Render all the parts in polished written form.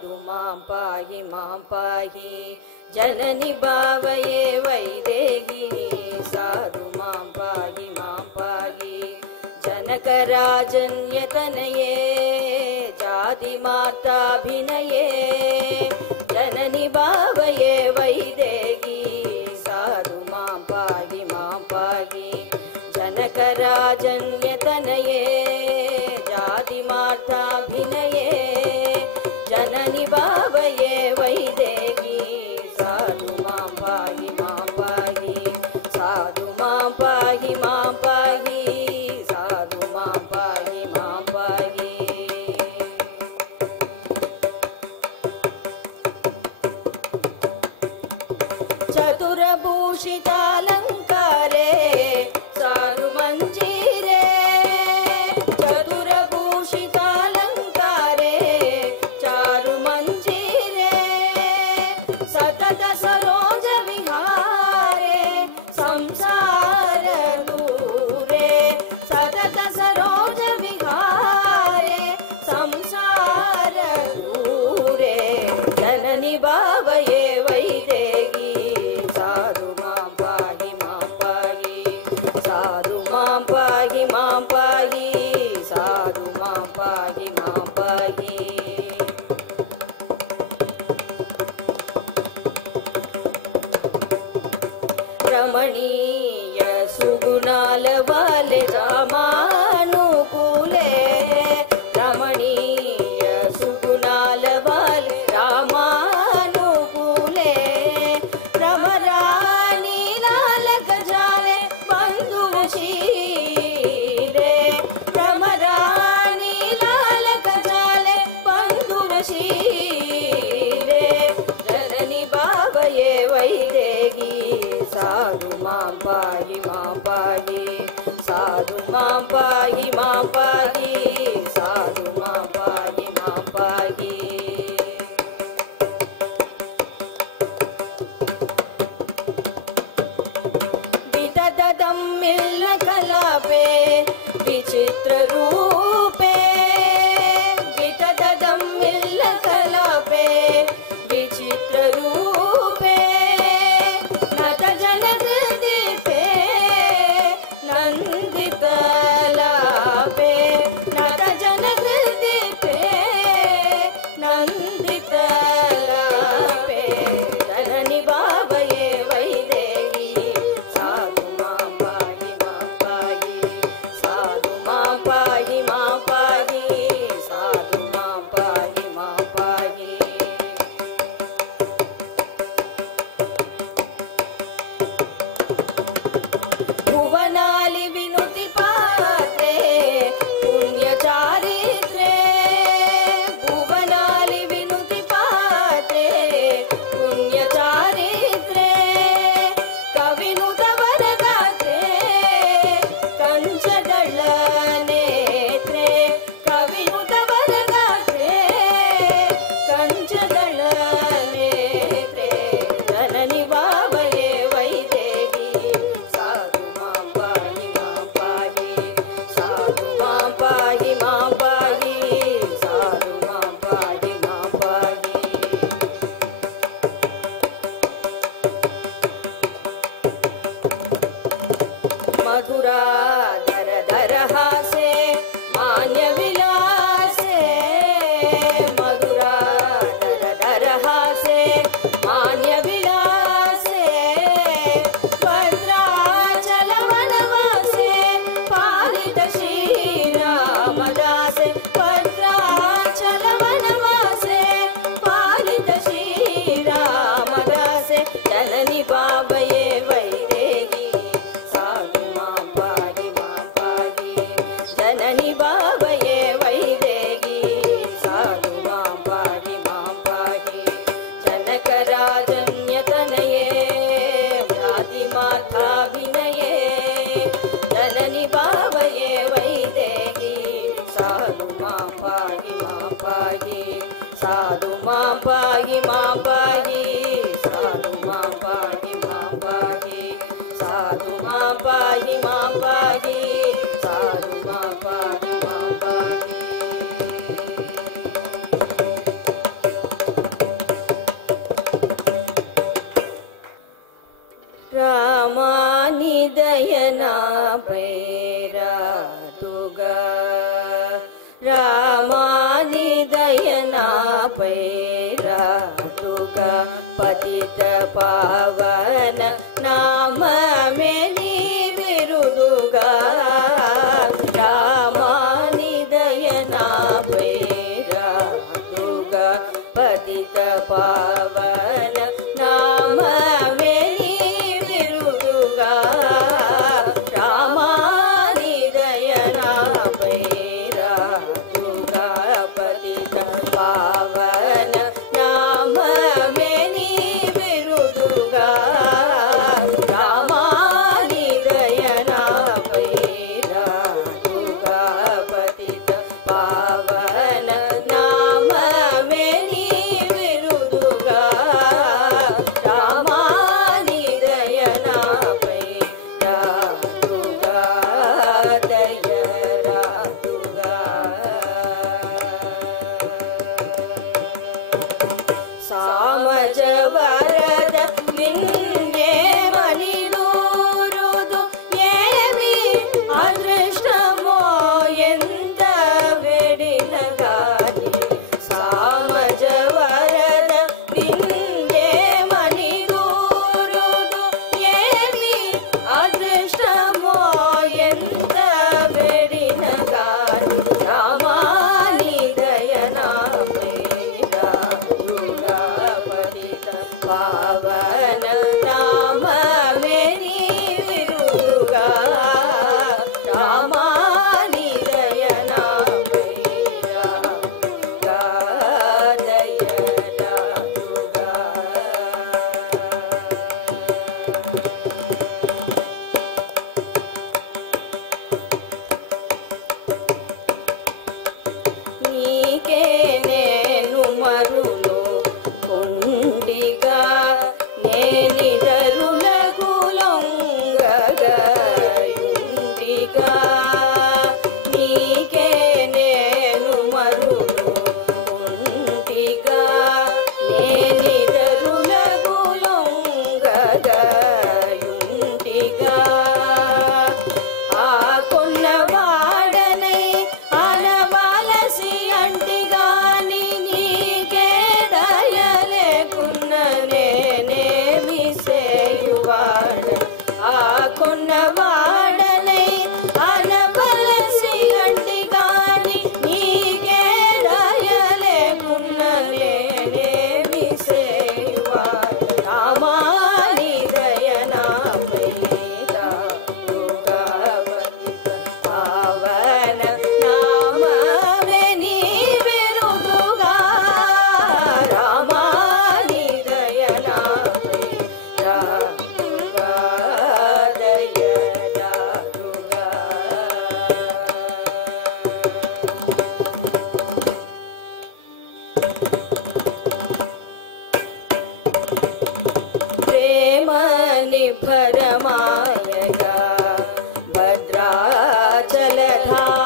साधु मां पाहि जननि भावये वैदेही साधु मां पाहि जनकराजन्यतनये जातिमाताभिनये जननि भावये वैदेही साधु मां पाहि जनकराजन्यतनये जातिमाताभिनये जननि भावये वैदेही साधु मां पाहि साधु मां पाहि साधु मां पाहि चतुरभूषितालङ्कारे चारुमञ्जीरे चतुरभूषितालङ्कारे चारुमञ्जीरे सतत सरोज विहारे संसार दूरे सतत सरोज विहारे संसार दूरे जननि भावये वैदेही साधु मां पाहि साधु मां पाहि साधु मां पाहि रमणीय सुगुणाल वाले रामानुकूले रमणीय सुगुणाल वाले रामानुकूले रमरानी लाल गजाले बंधुशीरे रमरानी लाल गजाले बंधुशीरे जननि भावये वैदेही साधु मां पाहि साधु मां पाहि साधु मां पाहि विततदं मिल्ल कलापे विचित्र रूपे विततदं मिल्ल कलापे विचित्र रूपे नत जनदीपे नन्दितलापे नत जनदीपे नन्दितलापे जननि भावये वैदेही साधु मां पाहि साधु मां पाहि साधु मां पाहि भुवनालि विनुति पात्रे पुण्य चारित्रे भुवनालि विनुति पात्रे पुण्य चारित्रे कविनुत वरगात्रे कंचदळ नेत्रे कविनुत वरगात्रे कंचदळ नेत्रे जननि भावये वैदेही साधु मां पाहि साधु मां पाहि साधु मां पाहि मधुरा धर धर हासे मान्य विलासे मधुरा धर धर हासे मान्य विलासे भद्राचल वनवासे पालित श्रीरामदासे भद्राचल वनवासे पालित श्रीरामदासे जननि भावये वैदेही साधु मां पाहि जननि भावये वैदेही साधु मां पाहि जनकराजन्यतनये जातिमाताभिनये जननि भावये वैदेही साधु मां पाहि साधु मां पाहि साधु मां पाहि रामानिदयनापैरातुगा रामानिदयनापैरातुगा पतित पावन नाम मेनी विरुदुगा रामानिदयनापैरातुगा पतित पावन नाम मेनी विरुदुगा रामानिदयनापैरातुगा पतित पावन नाम मेनी विरुदुगा रामानिदयनापैरातुगा पतित पावन नाम मेनी विरुदुगा रामानिदयनापैरातुगा दयरातुगा सामज वरद निन्ने मनिदूरुदु ఏమి అదృష్టమో ఎంత వెడిన గాని సామజ వరద నిన్నే మనిదూరుదు ఏమి అదృష్టమో ఎంత వెడిన గాని రామానిదయనాపైరాతుగా పతిత పావన నామ మేని విరుదుగా రామానిదయనాపైరాతుగా దయరాతుగా నీకే నేను మరును కొండిగా నేనిదరులకు లొంగగయుండిగా నీకే నేను మరును కొండిగా నేనిదరులకు లొంగగయుండిగా ఆ కొన్నవాడనై అనవలసి అంటిగాని నీకే దయలేకున్న నేనేమి సేయువాడ ఆ కొన్నవాడనై అనవలసి అంటిగాని నీకే దయలేకున్న నేనేమి సేయువాడ రామానిదయనాపైరాతుగా పతిత పావన నామ మేని విరుదుగా రామానిదయనాపైరాతుగా దయరాతుగా ప్రేమ నిభరమాయగా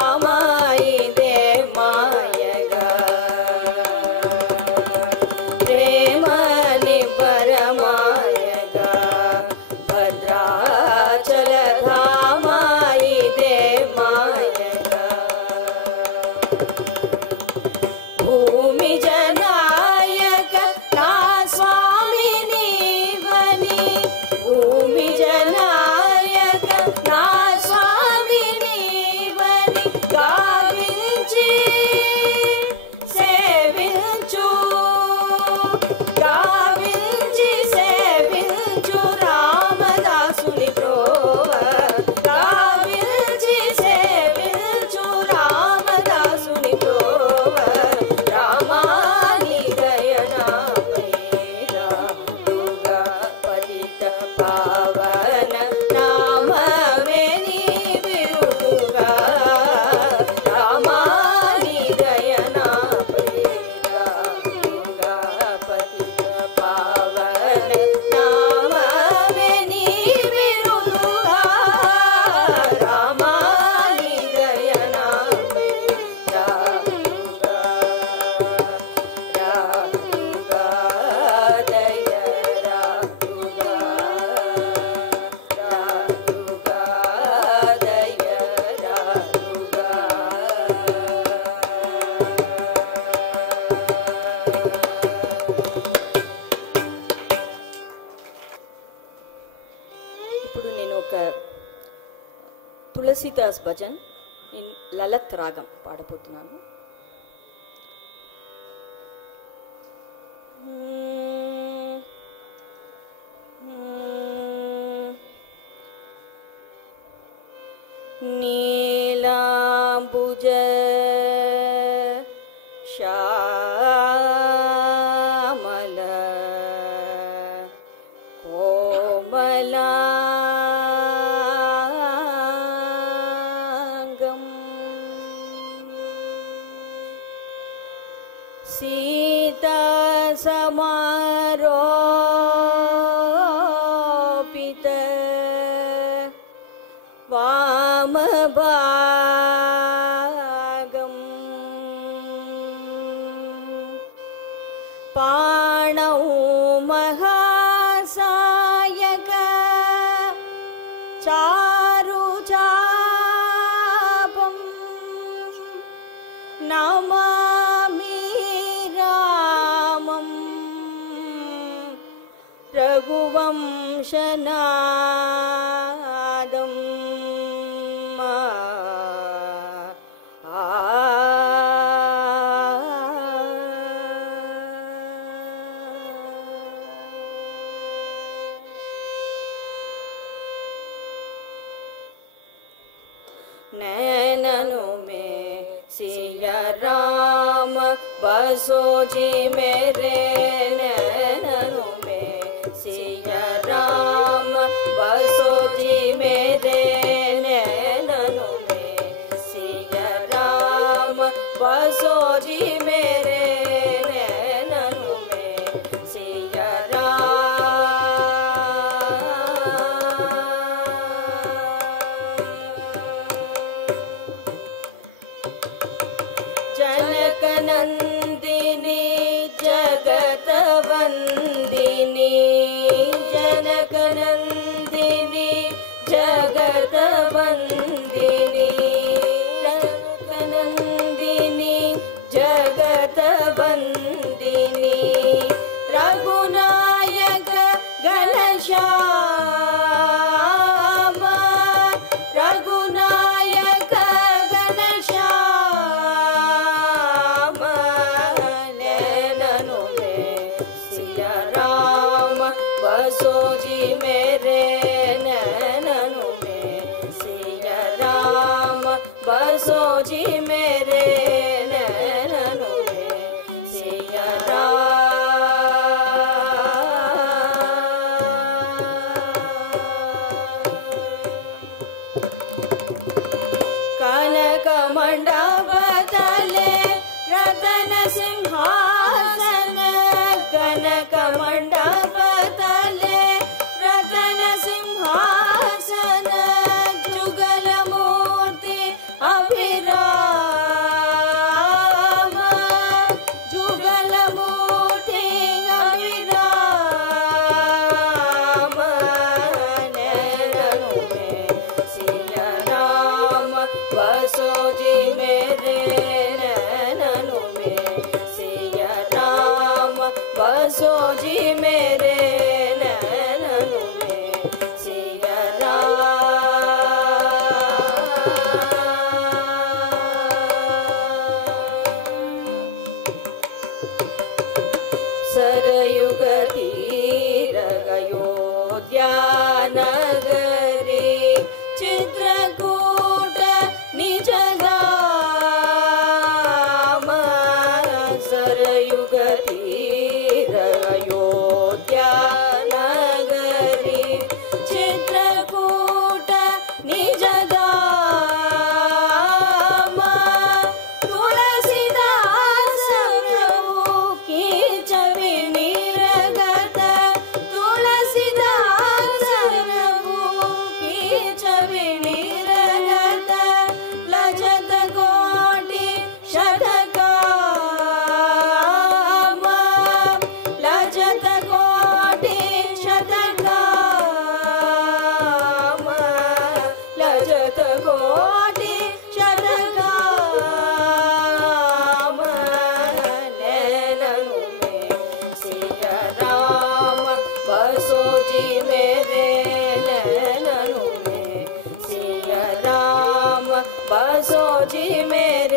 భద్రాచలధామాయిదే మాయగా ప్రేమ నిభరమాయగా భద్రాచలధామాయిదే మాయగా భూమి జనాయక నా స్వామి నీవని భూమి జనాయక నా స్వామి నీవని గావించి సేవించు గావించి సేవించు రామదాసుని ప్రోవ గావించి సేవించు రామదాసుని ప్రోవ రామానిదయనాపైరాతుగా పతిత పావన నామ మేని విరుదుగా రామానిదయనాపైరాతుగా పతిత పావన నామ మేని విరుదుగా రామానిదయనాపైరాతుగా రాతుగా దయరాతుగా తులసీదాస్ భజన్ ఇన్ లలత్ రాగం పాడబోతున్నాను. నీలాంబుజ శ్యామల కోమలాంగం సీతా సమారోపిత వామభాగం పాణౌ మహాసాయక చారుచాపం నమామి రామం రఘువంశనాదం. नैननु में सिया राम बसो जी मेरे, नैननु में सिया राम बसो जी मेरे, नैननु में सिया राम बसो जी मेरे, नैननु में सिया जनक नंदिनी जगत वंदिनी, जनक नंदिनी जगत वंदिनी, जनक नंदिनी जगत वंदिनी, रघुनायक घनश्याम, रघुनायक घनश्याम, नैननु में सिया राम बसो जी मेरे, नैननु में सिया राम बसो जी मेरे, नैननु में सिया कनक मंडप तले रतन सिंहासन, कनक मंडप तले रतन सिंहासन, जुगल मूर्ति अभिराम, जुगल मूर्ति अभिराम, नैननु में सिया राम बसो जी मेरे, बसो जी मेरे